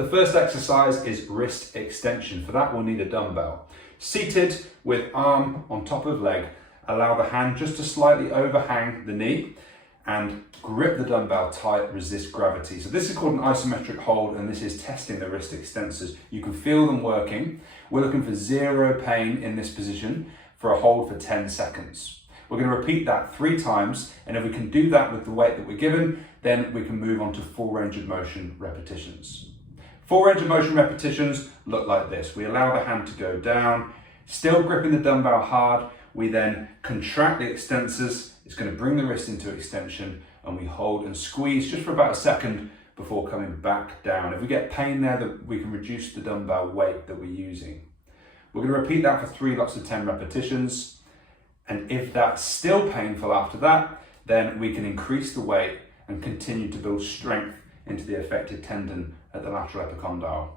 The first exercise is wrist extension. For that, we'll need a dumbbell. Seated with arm on top of leg, allow the hand just to slightly overhang the knee and grip the dumbbell tight, resist gravity. So this is called an isometric hold, and this is testing the wrist extensors. You can feel them working. We're looking for 0 pain in this position for a hold for 10 seconds. We're going to repeat that 3 times, and if we can do that with the weight that we're given, then we can move on to full range of motion repetitions. Full range of motion repetitions look like this. We allow the hand to go down, still gripping the dumbbell hard. We then contract the extensors. It's going to bring the wrist into extension, and we hold and squeeze just for about a second before coming back down. If we get pain there, that we can reduce the dumbbell weight that we're using. We're going to repeat that for 3 lots of 10 repetitions. And if that's still painful after that, then we can increase the weight and continue to build strength into the affected tendon at the lateral epicondyle.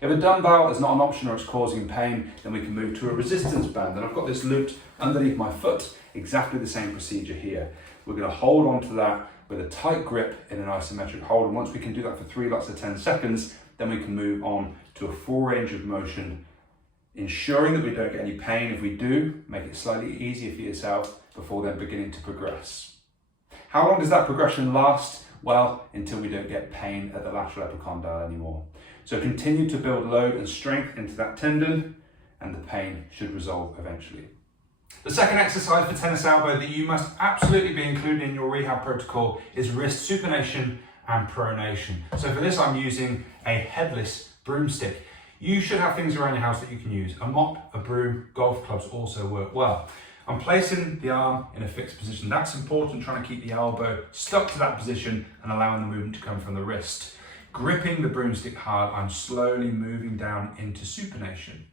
If a dumbbell is not an option or it's causing pain, then we can move to a resistance band. And I've got this looped underneath my foot, exactly the same procedure here. We're going to hold on to that with a tight grip in an isometric hold. And once we can do that for 3 lots of 10 seconds, then we can move on to a full range of motion, ensuring that we don't get any pain. If we do, make it slightly easier for yourself before then beginning to progress. How long does that progression last? Well, until we don't get pain at the lateral epicondyle anymore. So continue to build load and strength into that tendon, and the pain should resolve eventually. The second exercise for tennis elbow that you must absolutely be including in your rehab protocol is wrist supination and pronation. So for this, I'm using a headless broomstick. You should have things around your house that you can use. A mop, a broom, golf clubs also work well. I'm placing the arm in a fixed position. That's important, trying to keep the elbow stuck to that position and allowing the movement to come from the wrist. Gripping the broomstick hard, I'm slowly moving down into supination.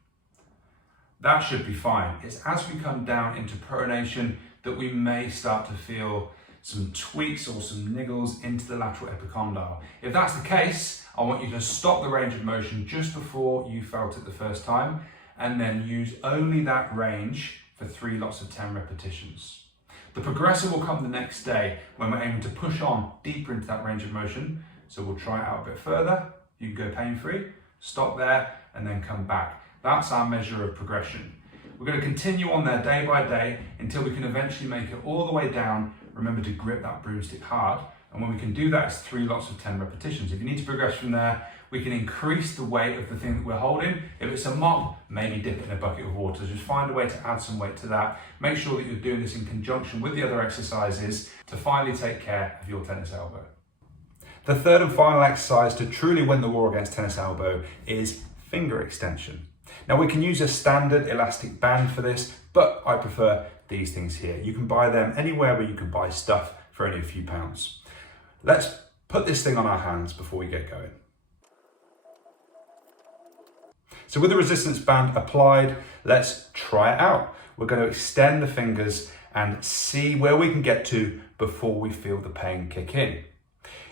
That should be fine. It's as we come down into pronation that we may start to feel some tweaks or some niggles into the lateral epicondyle. If that's the case, I want you to stop the range of motion just before you felt it the first time, and then use only that range for 3 lots of 10 repetitions. The progressor will come the next day when we're aiming to push on deeper into that range of motion. So we'll try it out a bit further. You can go pain-free, stop there, and then come back. That's our measure of progression. We're going to continue on there day by day until we can eventually make it all the way down. Remember to grip that broomstick hard. And when we can do that, it's 3 lots of 10 repetitions. If you need to progress from there, we can increase the weight of the thing that we're holding. If it's a mop, maybe dip it in a bucket of water. Just find a way to add some weight to that. Make sure that you're doing this in conjunction with the other exercises to finally take care of your tennis elbow. The third and final exercise to truly win the war against tennis elbow is finger extension. Now we can use a standard elastic band for this, but I prefer these things here. You can buy them anywhere where you can buy stuff for only a few pounds. Let's put this thing on our hands before we get going. So with the resistance band applied, let's try it out. We're going to extend the fingers and see where we can get to before we feel the pain kick in.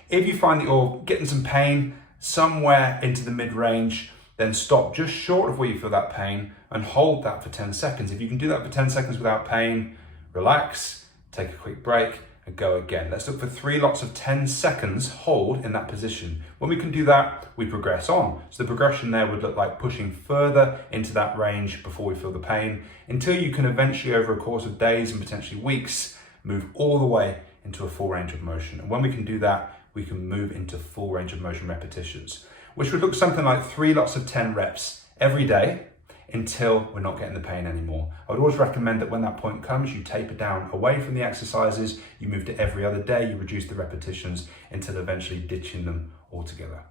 If you find that you're getting some pain somewhere into the mid-range, then stop just short of where you feel that pain and hold that for 10 seconds. If you can do that for 10 seconds without pain, relax, take a quick break, and go again. Let's look for 3 lots of 10 seconds hold in that position. When we can do that, we progress on. So the progression there would look like pushing further into that range before we feel the pain, until you can eventually, over a course of days and potentially weeks, move all the way into a full range of motion. And when we can do that, we can move into full range of motion repetitions, which would look something like 3 lots of 10 reps every day until we're not getting the pain anymore. I would always recommend that when that point comes, you taper down away from the exercises, you move to every other day, you reduce the repetitions until eventually ditching them altogether.